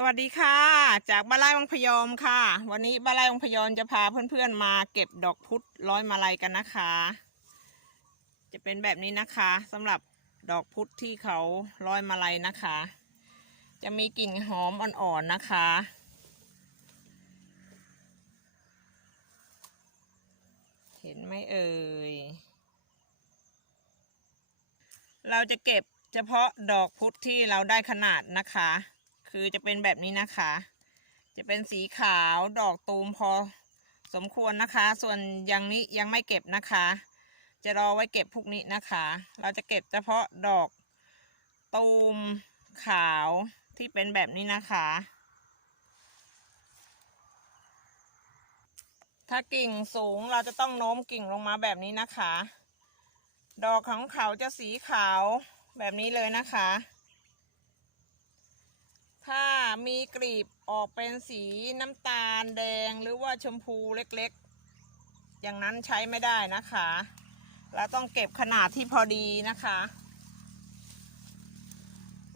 สวัสดีค่ะ จากบ้านไร่วังพยอมค่ะ วันนี้บ้านไร่วังพยอมจะพาเพื่อนๆมาเก็บดอกพุธร้อยมาลัยกันนะคะ จะเป็นแบบนี้นะคะสำหรับดอกพุธที่เขาร้อยมาลัยนะคะ จะมีกลิ่นหอมอ่อนๆนะคะ เห็นไหมเอ่ยเราจะเก็บเฉพาะดอกพุธที่เราได้ขนาดนะคะ คือจะเป็นแบบนี้นะคะ จะเป็นสีขาวดอกตูมพอสมควรนะคะ ส่วนยังนี้ยังไม่เก็บนะคะ จะรอไว้เก็บพวกนี้นะคะ เราจะเก็บเฉพาะดอกตูมขาวที่เป็นแบบนี้นะคะ ถ้ากิ่งสูงเราจะต้องโน้มกิ่งลงมาแบบนี้นะคะ ดอกของเขาจะสีขาวแบบนี้เลยนะคะ ถ้ามีกลีบออกเป็นสีน้ำตาลแดงหรือว่าชมพูเล็กๆ อย่างนั้นใช้ไม่ได้นะคะ เราต้องเก็บขนาดที่พอดีนะคะ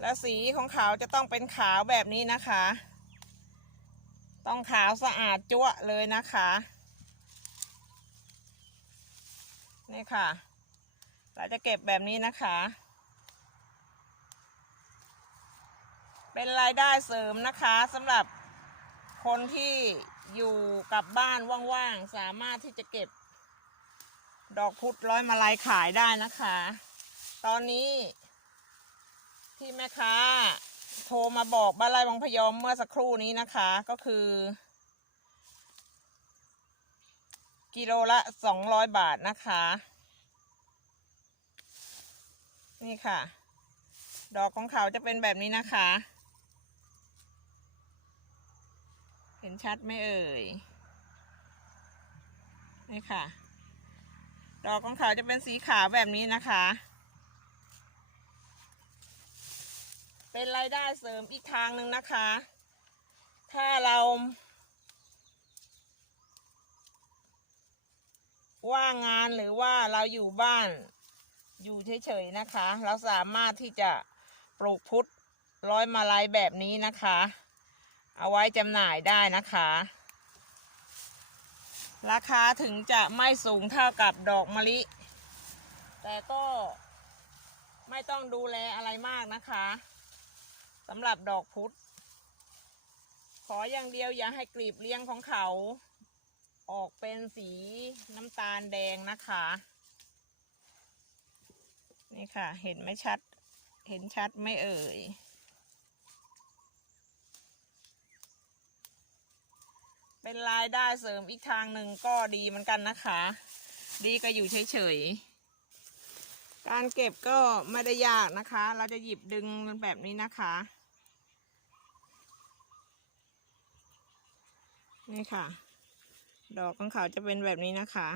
และสีของเขาจะต้องเป็นขาวแบบนี้นะคะ ต้องขาวสะอาดจั๊วะเลยนะคะ นี่ค่ะ เราจะเก็บแบบนี้นะคะ เป็นรายได้เสริมนะคะสำหรับคนที่อยู่กับบ้านว่างๆ สามารถที่จะเก็บ ดอกพุธร้อยมาลายขายได้นะคะ ตอนนี้ที่แม่ค้าโทรมาบอกบ้านไร่วังพยอมเมื่อสักครู่นี้นะคะก็คือ กิโลละสองร้อยบาทนะคะ นี่ค่ะ ดอกของเขาจะเป็นแบบนี้นะคะ เห็นชัดไหมเอ่ย นี่ค่ะ ดอกของเขาจะเป็นสีขาวแบบนี้นะคะ เป็นรายได้เสริมอีกทางหนึ่งนะคะ ถ้าเราว่างงานหรือว่าเราอยู่บ้านอยู่เฉยๆนะคะ เราสามารถที่จะปลูกพุทธร้อยมาลัยแบบนี้นะคะ เอาไว้จำหน่ายได้นะคะ ราคาถึงจะไม่สูงเท่ากับดอกมะลิ แต่ก็ไม่ต้องดูแลอะไรมากนะคะสำหรับดอกพุธขออย่างเดียวอย่าให้กลีบเลี้ยงของเขา ออกเป็นสีน้ำตาลแดงนะคะ นี่ค่ะ เห็นไหมชัด เห็นชัดไม่เอ่ย เป็นรายได้เสริมอีกทางหนึ่งก็ดีเหมือนกันนะคะ ดีก็อยู่เฉยๆ การเก็บก็ไม่ได้ยากนะคะ เราจะหยิบดึงแบบนี้นะคะ นี่ค่ะ ดอกของเขาจะเป็นแบบนี้นะคะ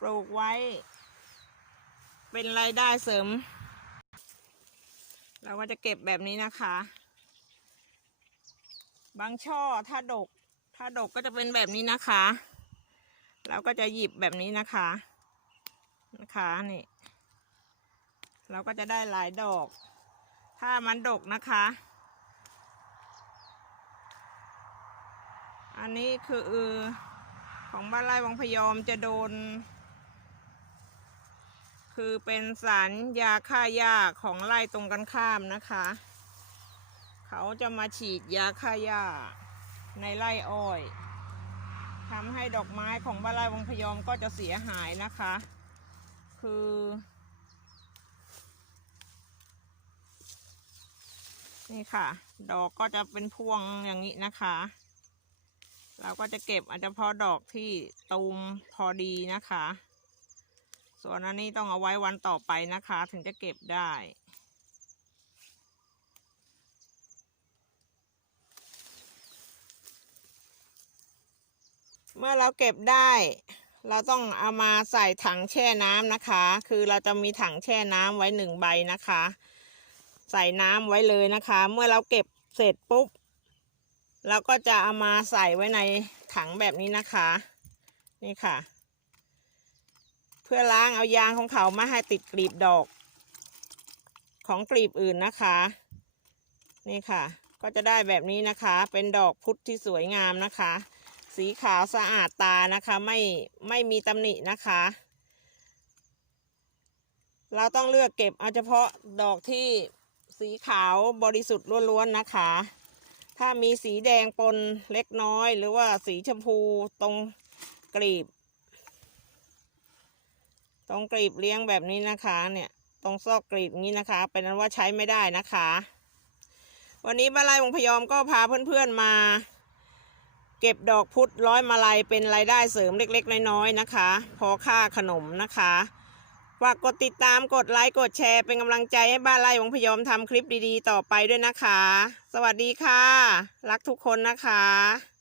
ปลูกไว้ เป็นรายได้เสริม เราก็จะเก็บแบบนี้นะคะ บางช่อถ้าดก ถ้าดกก็จะเป็นแบบนี้นะคะ เราก็จะหยิบแบบนี้นะคะนะคะนี่ เราก็จะได้หลายดอก ถ้ามันดกนะคะ อันนี้คือของบ้านไร่วังพยอมจะโดน คือเป็นสารยาฆ่าหญ้าของไร่ตรงกันข้ามนะคะ เขาจะมาฉีดยาฆ่าหญ้าในไร่อ้อยทำให้ดอกไม้ของบ้านไร่วังพยอมก็จะเสียหายนะคะ คือ นี่ค่ะ ดอกก็จะเป็นพวงอย่างนี้นะคะ เราก็จะเก็บอาจจะพาะดอกที่ตูมพอดีนะคะ ส่วนอันนี้ต้องเอาไว้วันต่อไปนะคะ ถึงจะเก็บได้ เมื่อเราเก็บได้ เราต้องเอามาใส่ถังแช่น้ำนะคะ คือเราจะมีถังแช่น้ำไว้หนึ่งใบนะคะ ใส่น้ำไว้เลยนะคะ เมื่อเราเก็บเสร็จปุ๊บเราก็จะเอามาใส่ไว้ในถังแบบนี้นะคะ นี่ค่ะ เพื่อล้างเอายางของเขาไม่ให้ติดกลีบดอก ของกลีบอื่นนะคะ นี่ค่ะ ก็จะได้แบบนี้นะคะ เป็นดอกพุธที่สวยงามนะคะ สีขาวสะอาดตานะคะ ไม่ไม่มีตำหนินะคะ เราต้องเลือกเก็บเอาเฉพาะดอกที่สีขาวบริสุทธิ์ล้วนๆนะคะ ถ้ามีสีแดงปนเล็กน้อย หรือว่าสีชมพูตรงกลีบ ตรงกลีบเลี้ยงแบบนี้นะคะ เนี่ย ตรงซอกกลีบนี้นะคะเป็นนั้นว่าใช้ไม่ได้นะคะ วันนี้บ้านไร่วงพยอมก็พาเพื่อนๆมา เก็บดอกพุธร้อยมาลัยเป็นรายได้เสริมเล็กๆ น้อยๆนะคะ พอค่าขนมนะคะฝากกดติดตามกดไลค์กดแชร์เป็นกำลังใจให้บ้านไร่วงพยอมทำคลิปดีๆ ต่อไปด้วยนะคะ สวัสดีค่ะ รักทุกคนนะคะ